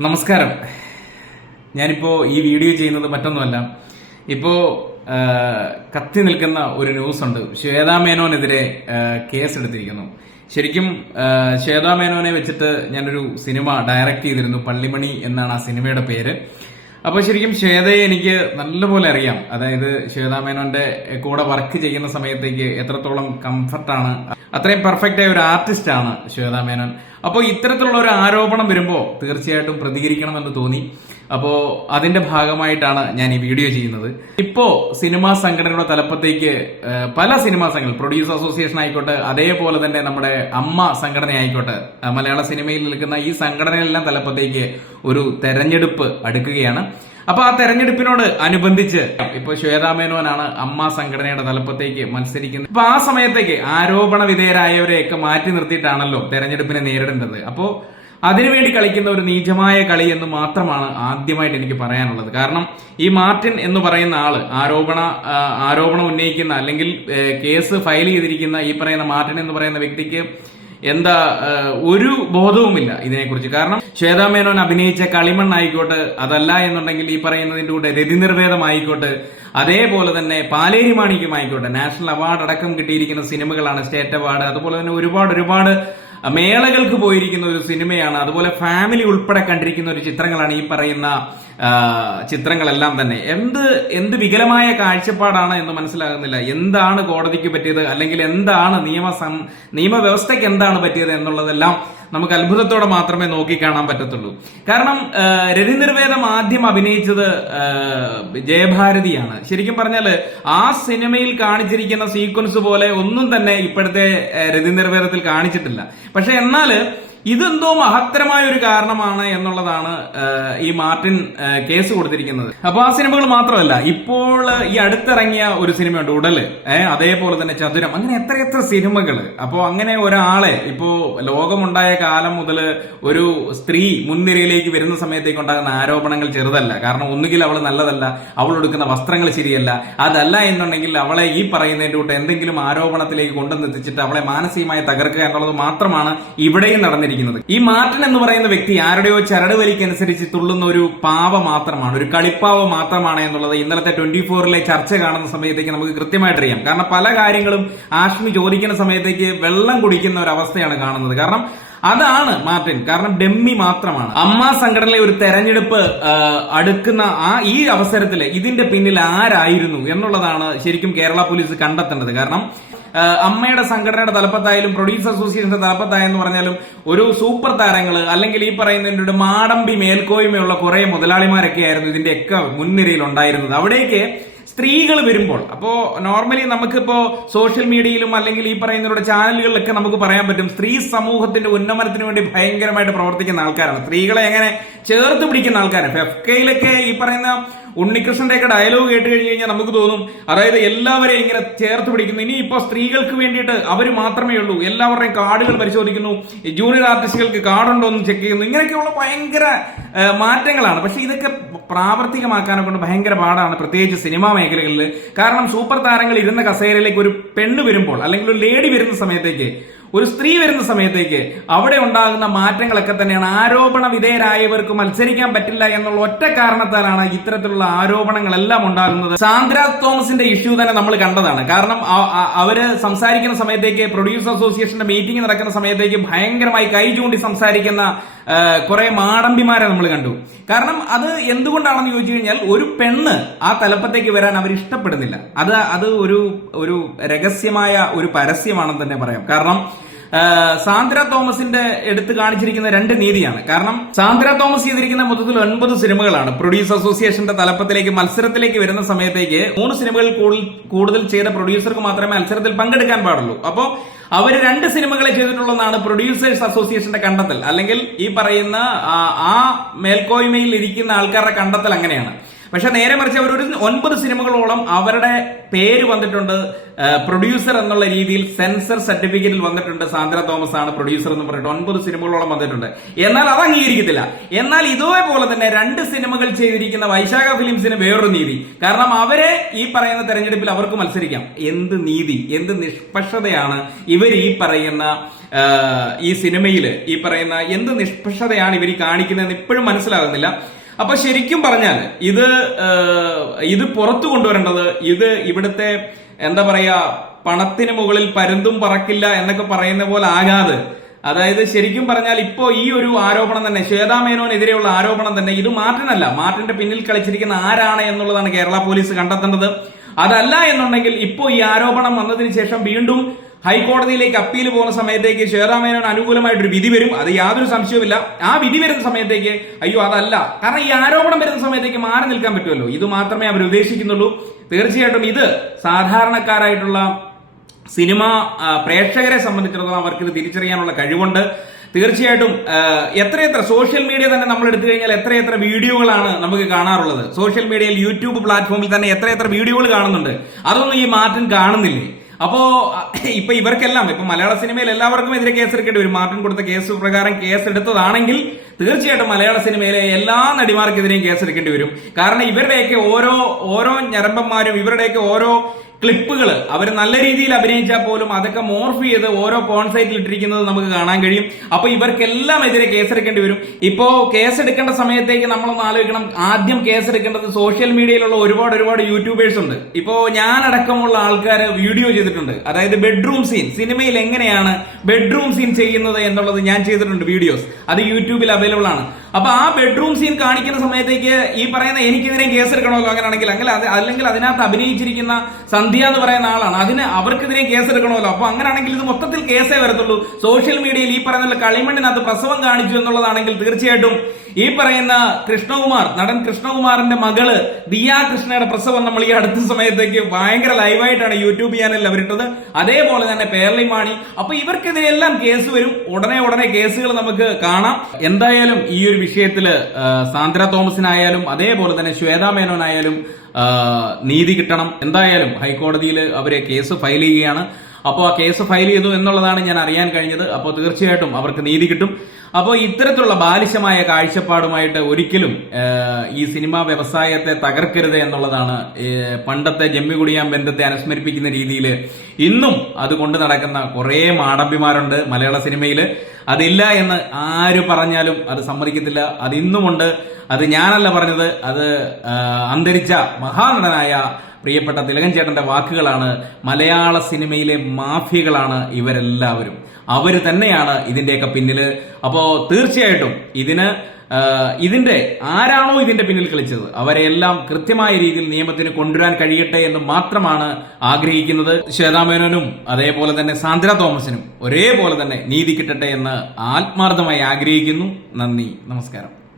നമസ്കാരം. ഞാനിപ്പോൾ ഈ വീഡിയോ ചെയ്യുന്നത് മറ്റൊന്നുമല്ല. ഇപ്പോൾ കത്തി നിൽക്കുന്ന ഒരു ന്യൂസ് ഉണ്ട് ശ്വേതാ മേനോനെതിരെ കേസ് എടുത്തിരിക്കുന്നു ശരിക്കും ശ്വേതാമേനോനെ ശ്വേതാ മേനോനെ വെച്ചിട്ട് ഞാനൊരു സിനിമ ഡയറക്റ്റ് ചെയ്തിരുന്നു. പള്ളിമണി എന്നാണ് ആ സിനിമയുടെ പേര്. അപ്പോൾ ശരിക്കും ശ്വേതയെ എനിക്ക് നല്ലപോലെ അറിയാം. അതായത് ശ്വേതാ മേനോന്റെ കൂടെ വർക്ക് ചെയ്യുന്ന സമയത്തേക്ക് എത്രത്തോളം കംഫർട്ടാണ് അത്രയും പെർഫെക്റ്റ് ആയ ഒരു ആർട്ടിസ്റ്റ് ആണ് ശ്വേതാ മേനോൻ. അപ്പോൾ ഇത്തരത്തിലുള്ള ഒരു ആരോപണം വരുമ്പോൾ തീർച്ചയായിട്ടും പ്രതികരിക്കണമെന്ന് തോന്നി. അപ്പോൾ അതിന്റെ ഭാഗമായിട്ടാണ് ഞാൻ ഈ വീഡിയോ ചെയ്യുന്നത്. ഇപ്പോ സിനിമാ സംഘടനയുടെ തലപ്പത്തേക്ക് പല സിനിമാ സംഘടന പ്രൊഡ്യൂസർ അസോസിയേഷൻ ആയിക്കോട്ടെ അതേപോലെ തന്നെ നമ്മുടെ അമ്മ സംഘടന ആയിക്കോട്ടെ മലയാള സിനിമയിൽ നിൽക്കുന്ന ഈ സംഘടനയെല്ലാം തലപ്പത്തേക്ക് ഒരു തെരഞ്ഞെടുപ്പ് അടുക്കുകയാണ്. അപ്പൊ ആ തെരഞ്ഞെടുപ്പിനോട് അനുബന്ധിച്ച് ഇപ്പൊ ശ്വേതാമേനോനാണ് അമ്മ സംഘടനയുടെ തലപ്പത്തേക്ക് മത്സരിക്കുന്നത്. അപ്പൊ ആ സമയത്തേക്ക് ആരോപണ വിധേയരായവരെയൊക്കെ മാറ്റി നിർത്തിയിട്ടാണല്ലോ തെരഞ്ഞെടുപ്പിനെ നേരിടേണ്ടത്. അപ്പോ അതിനുവേണ്ടി കളിക്കുന്ന ഒരു നീചമായ കളി എന്ന് മാത്രമാണ് ആദ്യമായിട്ട് എനിക്ക് പറയാനുള്ളത്. കാരണം ഈ മാർട്ടിൻ എന്ന് പറയുന്ന ആൾ ആരോപണ ആരോപണം ഉന്നയിക്കുന്ന അല്ലെങ്കിൽ കേസ് ഫയൽ ചെയ്തിരിക്കുന്ന ഈ പറയുന്ന മാർട്ടിൻ എന്ന് പറയുന്ന വ്യക്തിക്ക് എന്താ ഒരു ബോധവുമില്ല ഇതിനെക്കുറിച്ച്. കാരണം ശ്വേതാ മേനോൻ അഭിനയിച്ച കളിമൺ ആയിക്കോട്ടെ അതല്ല എന്നുണ്ടെങ്കിൽ ഈ പറയുന്നതിന്റെ കൂടെ രതിനിർവേദമായിക്കോട്ടെ അതേപോലെ തന്നെ പാലേരി മാണിക്യം ആയിക്കോട്ടെ നാഷണൽ അവാർഡ് അടക്കം കിട്ടിയിരിക്കുന്ന സിനിമകളാണ് സ്റ്റേറ്റ് അവാർഡ് അതുപോലെ തന്നെ ഒരുപാട് ഒരുപാട് മേളകൾക്ക് പോയിരിക്കുന്ന ഒരു സിനിമയാണ്. അതുപോലെ ഫാമിലി ഉൾപ്പെടെ കണ്ടിരിക്കുന്ന ഒരു ചിത്രങ്ങളാണ് ഈ പറയുന്ന ചിത്രങ്ങളെല്ലാം തന്നെ. എന്ത് എന്ത് വികലമായ കാഴ്ചപ്പാടാണ് എന്ന് മനസ്സിലാകുന്നില്ല. എന്താണ് കോടതിക്ക് പറ്റിയത്? അല്ലെങ്കിൽ എന്താണ് നിയമ നിയമവ്യവസ്ഥയ്ക്ക് എന്താണ് പറ്റിയത് എന്നുള്ളതെല്ലാം നമുക്ക് അത്ഭുതത്തോടെ മാത്രമേ നോക്കിക്കാണാൻ പറ്റത്തുള്ളൂ. കാരണം രതിനിർവേദം ആദ്യം അഭിനയിച്ചത് ജയഭാരതിയാണ്. ശരിക്കും പറഞ്ഞാൽ ആ സിനിമയിൽ കാണിച്ചിരിക്കുന്ന സീക്വൻസ് പോലെ ഒന്നും തന്നെ ഇപ്പോഴത്തെ രതിനിർവേദത്തിൽ കാണിച്ചിട്ടില്ല. പക്ഷെ എന്നാൽ ഇതെന്തോ മഹത്തരമായ ഒരു കാരണമാണ് എന്നുള്ളതാണ് ഈ മാർട്ടിൻ കേസ് കൊടുത്തിരിക്കുന്നത്. അപ്പൊ ആ സിനിമകൾ മാത്രമല്ല ഇപ്പോൾ ഈ അടുത്തിറങ്ങിയ ഒരു സിനിമയുണ്ട് ഉടൽ. ഏഹ് അതേപോലെ തന്നെ ചതുരം. അങ്ങനെ എത്ര എത്ര സിനിമകൾ. അപ്പോ അങ്ങനെ ഒരാളെ ഇപ്പോ ലോകമുണ്ടായ കാലം മുതൽ ഒരു സ്ത്രീ മുൻനിരയിലേക്ക് വരുന്ന സമയത്തേക്ക് ഉണ്ടാകുന്ന ആരോപണങ്ങൾ ചെറുതല്ല. കാരണം ഒന്നുകിൽ അവൾ നല്ലതല്ല അവൾ എടുക്കുന്ന വസ്ത്രങ്ങൾ ശരിയല്ല. അതല്ല എന്നുണ്ടെങ്കിൽ അവളെ ഈ പറയുന്നതിന്റെ കൂട്ട് എന്തെങ്കിലും ആരോപണത്തിലേക്ക് കൊണ്ടുവന്നെത്തിച്ചിട്ട് അവളെ മാനസികമായി തകർക്കുക എന്നുള്ളത് മാത്രമാണ് ഇവിടെയും നടന്നിരിക്കുന്നത്. ഈ മാർട്ടിൻ എന്ന് പറയുന്ന വ്യക്തി ആരുടെയോ ചരട് വലിക്കനുസരിച്ച് തുള്ളുന്ന ഒരു പാവ മാത്രമാണ് ഒരു കളിപ്പാവ മാത്രമാണ് എന്നുള്ളത് ഇന്നലത്തെ ട്വന്റി ഫോറിലെ ചർച്ച കാണുന്ന സമയത്തേക്ക് നമുക്ക് കൃത്യമായിട്ട് അറിയാം കാരണം പല കാര്യങ്ങളും ആഷ്മി ചോദിക്കുന്ന സമയത്തേക്ക് വെള്ളം കുടിക്കുന്ന ഒരു അവസ്ഥയാണ് കാണുന്നത്. കാരണം അതാണ് മാർട്ടിൻ. കാരണം ഡെമ്മി മാത്രമാണ്. അമ്മ സംഘടനയിലെ ഒരു തെരഞ്ഞെടുപ്പ് അടുക്കുന്ന ആ ഈ അവസരത്തിൽ ഇതിന്റെ പിന്നിൽ ആരായിരുന്നു എന്നുള്ളതാണ് ശരിക്കും കേരള പോലീസ് കണ്ടെത്തേണ്ടത്. കാരണം അമ്മയുടെ സംഘടനയുടെ തലപ്പത്തായാലും പ്രൊഡ്യൂസ് അസോസിയേഷന്റെ തലപ്പത്തായെന്ന് പറഞ്ഞാലും ഒരു സൂപ്പർ താരങ്ങൾ അല്ലെങ്കിൽ ഈ പറയുന്നതിന്റെ ഒരു മാടമ്പി മേൽക്കോയ്മയുള്ള കുറെ മുതലാളിമാരൊക്കെ ആയിരുന്നു ഇതിന്റെ ഇതിന്റെയൊക്കെ മുൻനിരയിൽ ഉണ്ടായിരുന്നത് അവിടേക്ക് സ്ത്രീകൾ വരുമ്പോൾ അപ്പോ നോർമലി നമുക്കിപ്പോ സോഷ്യൽ മീഡിയയിലും അല്ലെങ്കിൽ ഈ പറയുന്നവരുടെ ചാനലുകളിലൊക്കെ നമുക്ക് പറയാൻ പറ്റും സ്ത്രീ സമൂഹത്തിന്റെ ഉന്നമനത്തിന് വേണ്ടി ഭയങ്കരമായിട്ട് പ്രവർത്തിക്കുന്ന ആൾക്കാരാണ്. സ്ത്രീകളെ എങ്ങനെ ചേർത്ത് പിടിക്കുന്ന ആൾക്കാരാണ്. എഫ് കെയിലൊക്കെ ഈ പറയുന്ന ഉണ്ണികൃഷ്ണന്റെ ഒക്കെ ഡയലോഗ് കേട്ട് കഴിഞ്ഞ് കഴിഞ്ഞാൽ നമുക്ക് തോന്നും അതായത് എല്ലാവരെയും ഇങ്ങനെ ചേർത്ത് പിടിക്കുന്നു. ഇനി ഇപ്പൊ സ്ത്രീകൾക്ക് വേണ്ടിയിട്ട് അവർ മാത്രമേ ഉള്ളൂ. എല്ലാവരുടെയും കാർഡുകൾ പരിശോധിക്കുന്നു. ജൂനിയർ ആർട്ടിസ്റ്റുകൾക്ക് കാർഡുണ്ടോ എന്ന് ചെക്ക് ചെയ്യുന്നു. ഇങ്ങനെയൊക്കെയുള്ള ഭയങ്കര മാറ്റങ്ങളാണ്. പക്ഷെ ഇതൊക്കെ പ്രാവർത്തികമാക്കാനെ കൊണ്ട് ഭയങ്കര പാടാണ് പ്രത്യേകിച്ച് സിനിമാ മേഖലകളിൽ കാരണം സൂപ്പർ താരങ്ങൾ ഇരുന്ന കസേരയിലേക്ക് ഒരു പെണ്ണ് വരുമ്പോൾ അല്ലെങ്കിൽ ഒരു ലേഡി വരുന്ന സമയത്തേക്ക് ഒരു സ്ത്രീ വരുന്ന സമയത്തേക്ക് അവിടെ ഉണ്ടാകുന്ന മാറ്റങ്ങളൊക്കെ തന്നെയാണ് ആരോപണ വിധേയരായവർക്ക് മത്സരിക്കാൻ പറ്റില്ല എന്നുള്ള ഒറ്റ കാരണത്താലാണ് ഇത്തരത്തിലുള്ള ആരോപണങ്ങളെല്ലാം ഉണ്ടാകുന്നത്. സാന്ദ്ര തോമസിന്റെ ഇഷ്യൂ തന്നെ നമ്മൾ കണ്ടതാണ്. കാരണം അവർ സംസാരിക്കുന്ന സമയത്തേക്ക് പ്രൊഡ്യൂസർ അസോസിയേഷന്റെ മീറ്റിംഗ് നടക്കുന്ന സമയത്തേക്ക് ഭയങ്കരമായി കൈ ചൂണ്ടി സംസാരിക്കുന്ന കുറെ മാടമ്പിമാരെ നമ്മൾ കണ്ടു. കാരണം അത് എന്തുകൊണ്ടാണെന്ന് ചോദിച്ചു കഴിഞ്ഞാൽ ഒരു പെണ്ണ് ആ തലപ്പത്തേക്ക് വരാൻ അവർ ഇഷ്ടപ്പെടുന്നില്ല. അത് അത് ഒരു ഒരു രഹസ്യമായ ഒരു പരസ്യമാണെന്ന് തന്നെ പറയാം. കാരണം സാന്ദ്ര തോമസിന്റെ എടുത്ത് കാണിച്ചിരിക്കുന്ന രണ്ട് നീതിയാണ്. കാരണം സാന്ദ്ര തോമസ് ചെയ്തിരിക്കുന്ന മൊത്തത്തിൽ ഒൻപത് സിനിമകളാണ്. പ്രൊഡ്യൂസർ അസോസിയേഷന്റെ തലപ്പത്തിലേക്ക് മത്സരത്തിലേക്ക് വരുന്ന സമയത്തേക്ക് മൂന്ന് സിനിമകൾ കൂടുതൽ ചെയ്ത പ്രൊഡ്യൂസർക്ക് മാത്രമേ മത്സരത്തിൽ പങ്കെടുക്കാൻ പാടുള്ളൂ. അപ്പോ അവർ രണ്ട് സിനിമകളെ ചെയ്തിട്ടുള്ളതാണ് പ്രൊഡ്യൂസേഴ്സ് അസോസിയേഷന്റെ കണ്ടെത്തൽ. അല്ലെങ്കിൽ ഈ പറയുന്ന ആ, മേൽക്കോയ്മയിൽ ഇരിക്കുന്ന ആൾക്കാരുടെ കണ്ടെത്തൽ അങ്ങനെയാണ്. പക്ഷെ നേരെ മറിച്ച് അവർ ഒരു ഒൻപത് സിനിമകളോളം അവരുടെ പേര് വന്നിട്ടുണ്ട്. പ്രൊഡ്യൂസർ എന്നുള്ള രീതിയിൽ സെൻസർ സർട്ടിഫിക്കറ്റിൽ വന്നിട്ടുണ്ട് സാന്ദ്ര തോമസ് ആണ് പ്രൊഡ്യൂസർ എന്ന് പറഞ്ഞിട്ട്. ഒൻപത് സിനിമകളോളം വന്നിട്ടുണ്ട്. എന്നാൽ അത് അംഗീകരിക്കത്തില്ല. എന്നാൽ ഇതേപോലെ തന്നെ രണ്ട് സിനിമകൾ ചെയ്തിരിക്കുന്ന വൈശാഖ ഫിലിംസിന് വേറൊരു നീതി. കാരണം അവരെ ഈ പറയുന്ന തെരഞ്ഞെടുപ്പിൽ അവർക്ക് മത്സരിക്കാം. എന്ത് നീതി? എന്ത് നിഷ്പക്ഷതയാണ് ഇവർ ഈ പറയുന്ന ഈ സിനിമയിൽ ഈ പറയുന്ന എന്ത് നിഷ്പക്ഷതയാണ് ഇവർ കാണിക്കുന്നതെന്ന് ഇപ്പോഴും മനസ്സിലാകുന്നില്ല. അപ്പൊ ശരിക്കും പറഞ്ഞാൽ ഇത് ഇത് പുറത്തു കൊണ്ടുവരേണ്ടത് ഇത് ഇവിടുത്തെ എന്താ പറയാ പണത്തിന് മുകളിൽ പരുന്തും പറക്കില്ല എന്നൊക്കെ പറയുന്ന പോലെ ആകാതെ അതായത് ശരിക്കും പറഞ്ഞാൽ ഇപ്പോ ഈ ഒരു ആരോപണം തന്നെ ശ്വേതാ മേനോനെതിരെയുള്ള ആരോപണം തന്നെ ഇത് മാർട്ടിനല്ല മാർട്ടിന്റെ പിന്നിൽ കളിച്ചിരിക്കുന്ന ആരാണ് എന്നുള്ളതാണ് കേരള പോലീസ് കണ്ടെത്തേണ്ടത്. അതല്ല എന്നുണ്ടെങ്കിൽ ഇപ്പോ ഈ ആരോപണം വന്നതിന് ശേഷം വീണ്ടും ഹൈക്കോടതിയിലേക്ക് അപ്പീൽ പോകുന്ന സമയത്തേക്ക് അനുകൂലമായിട്ട് അനുകൂലമായിട്ടൊരു വിധി വരും. അത് യാതൊരു സംശയവുമില്ല. ആ വിധി വരുന്ന സമയത്തേക്ക് അയ്യോ അതല്ല. കാരണം ഈ ആരോപണം വരുന്ന സമയത്തേക്ക് മാറി നിൽക്കാൻ പറ്റുമല്ലോ. ഇത് മാത്രമേ അവർ ഉദ്ദേശിക്കുന്നുള്ളൂ. തീർച്ചയായിട്ടും ഇത് സാധാരണക്കാരായിട്ടുള്ള സിനിമ പ്രേക്ഷകരെ സംബന്ധിച്ചിടത്തോളം അവർക്ക് ഇത് തിരിച്ചറിയാനുള്ള കഴിവുണ്ട്. തീർച്ചയായിട്ടും എത്രയെത്ര സോഷ്യൽ മീഡിയ തന്നെ നമ്മൾ എടുത്തു കഴിഞ്ഞാൽ എത്രയെത്ര വീഡിയോകളാണ് നമുക്ക് കാണാറുള്ളത്. സോഷ്യൽ മീഡിയയിൽ യൂട്യൂബ് പ്ലാറ്റ്ഫോമിൽ തന്നെ എത്രയെത്ര വീഡിയോകൾ കാണുന്നുണ്ട്. അതൊന്നും ഈ മാറ്റം കാണുന്നില്ലേ? അപ്പോ ഇപ്പൊ ഇവർക്കെല്ലാം ഇപ്പൊ മലയാള സിനിമയിൽ എല്ലാവർക്കും എതിരെ കേസ് എടുക്കേണ്ടി വരും. മാർട്ടിൻ കൊടുത്ത കേസ് പ്രകാരം കേസ് എടുത്തതാണെങ്കിൽ തീർച്ചയായിട്ടും മലയാള സിനിമയിലെ എല്ലാ നടിമാർക്കെതിരെയും കേസ് എടുക്കേണ്ടി വരും. കാരണം ഇവരുടെയൊക്കെ ഓരോ ഓരോ ഞരമ്പന്മാരും ഇവരുടെയൊക്കെ ഓരോ ക്ലിപ്പുകൾ അവർ നല്ല രീതിയിൽ അഭിനയിച്ചാൽ പോലും അതൊക്കെ മോർഫ് ചെയ്ത് ഓരോ പോൺ സൈറ്റിൽ ഇട്ടിരിക്കുന്നത് നമുക്ക് കാണാൻ കഴിയും. അപ്പൊ ഇവർക്കെല്ലാം എതിരെ കേസെടുക്കേണ്ടി വരും. ഇപ്പോ കേസെടുക്കേണ്ട സമയത്തേക്ക് നമ്മളൊന്ന് ആലോചിക്കണം. ആദ്യം കേസെടുക്കേണ്ടത് സോഷ്യൽ മീഡിയയിലുള്ള ഒരുപാട് ഒരുപാട് യൂട്യൂബേഴ്സ് ഉണ്ട്. ഇപ്പോ ഞാൻ ഞാനടക്കമുള്ള ആൾക്കാർ വീഡിയോ ചെയ്തിട്ടുണ്ട്. അതായത് ബെഡ്റൂം സീൻ സിനിമയിൽ എങ്ങനെയാണ് ബെഡ്റൂം സീൻ ചെയ്യുന്നത് എന്നുള്ളത് ഞാൻ ചെയ്തിട്ടുണ്ട് വീഡിയോസ് അത് യൂട്യൂബിൽ അവൈലബിൾ ആണ്. അപ്പൊ ആ ബെഡ്റൂം സീൻ കാണിക്കുന്ന സമയത്തേക്ക് ഈ പറയുന്ന എനിക്കെതിരെ കേസ് എടുക്കണമല്ലോ അങ്ങനെയാണെങ്കിൽ അങ്ങനെ അല്ലെങ്കിൽ അതിനകത്ത് അഭിനയിച്ചിരിക്കുന്ന സന്ധ്യ എന്ന് പറയുന്ന ആളാണ്. അതിന് അവർക്കെതിരെ കേസ് എടുക്കണമല്ലോ അപ്പൊ അങ്ങനെയാണെങ്കിൽ ഇത് മൊത്തത്തിൽ കേസേ വരത്തുള്ളൂ. സോഷ്യൽ മീഡിയയിൽ ഈ പറയുന്ന കളിമണ്ണിനകത്ത് പ്രസവം കാണിച്ചു എന്നുള്ളതാണെങ്കിൽ തീർച്ചയായിട്ടും ഈ പറയുന്ന കൃഷ്ണകുമാർ നടൻ കൃഷ്ണകുമാറിന്റെ മകൾ ദിയ കൃഷ്ണയുടെ പ്രസവം നമ്മൾ ഈ അടുത്ത സമയത്തേക്ക് ഭയങ്കര ലൈവായിട്ടാണ് യൂട്യൂബ് ചാനലിൽ അവരിട്ടത് അതേപോലെ തന്നെ പേർലി മാണി. അപ്പൊ ഇവർക്കെതിരെല്ലാം കേസ് വരും. ഉടനെ ഉടനെ കേസുകൾ നമുക്ക് കാണാം. എന്തായാലും ഈ ഒരു വിഷയത്തിൽ സാന്ദ്ര തോമസിനായാലും അതേപോലെ തന്നെ ശ്വേതാ മേനോനായാലും നീതി കിട്ടണം. എന്തായാലും ഹൈക്കോടതിയിൽ അവരെ കേസ് ഫയൽ ചെയ്യുകയാണ്. അപ്പോൾ ആ കേസ് ഫയൽ ചെയ്തു എന്നുള്ളതാണ് ഞാൻ അറിയാൻ കഴിഞ്ഞത്. അപ്പോൾ തീർച്ചയായിട്ടും അവർക്ക് നീതി കിട്ടും. അപ്പോൾ ഇത്തരത്തിലുള്ള ബാലിശമായ കാഴ്ചപ്പാടുമായിട്ട് ഒരിക്കലും ഈ സിനിമാ വ്യവസായത്തെ തകർക്കരുത് എന്നുള്ളതാണ് പണ്ടത്തെ ജമ്മികുടിയാൻ ബന്ധത്തെ അനുസ്മരിപ്പിക്കുന്ന രീതിയിൽ ഇന്നും അത് നടക്കുന്ന കുറേ മാടമ്പിമാരുണ്ട് മലയാള സിനിമയിൽ അതില്ല എന്ന് ആര് പറഞ്ഞാലും അത് സമ്മതിക്കത്തില്ല. അത് ഇന്നുമുണ്ട് അത് ഞാനല്ല പറഞ്ഞത് അത് അന്തരിച്ച മഹാനടനായ പ്രിയപ്പെട്ട തിലകൻ ചേട്ടന്റെ വാക്കുകളാണ് മലയാള സിനിമയിലെ മാഫിയകളാണ് ഇവരെല്ലാവരും. അവർ തന്നെയാണ് ഇതിന്റെയൊക്കെ പിന്നിൽ. അപ്പോൾ തീർച്ചയായിട്ടും ഇതിന് ഇതിന്റെ ആരാണോ ഇതിന്റെ പിന്നിൽ കളിച്ചത്? അവരെയെല്ലാം കൃത്യമായ രീതിയിൽ നിയമത്തിന് കൊണ്ടുവരാൻ കഴിയട്ടെ എന്ന് മാത്രമാണ് ആഗ്രഹിക്കുന്നത്. ശ്വേതാമേനോനും അതേപോലെ തന്നെ സാന്ദ്ര തോമസിനും ഒരേപോലെ തന്നെ നീതി കിട്ടട്ടെ എന്ന് ആത്മാർത്ഥമായി ആഗ്രഹിക്കുന്നു. നന്ദി നമസ്കാരം.